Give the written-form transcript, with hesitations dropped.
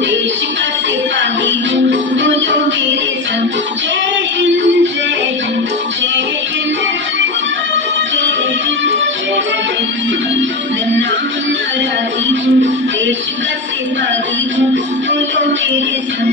देश का सिपाही हूँ, बोलो मेरे संग जय हिंद जय हिंद जय हिंद जय हिंद जय हिंद। नाम नाराजी हूँ, देश का सिपाही हूँ, बोलो मेरे संग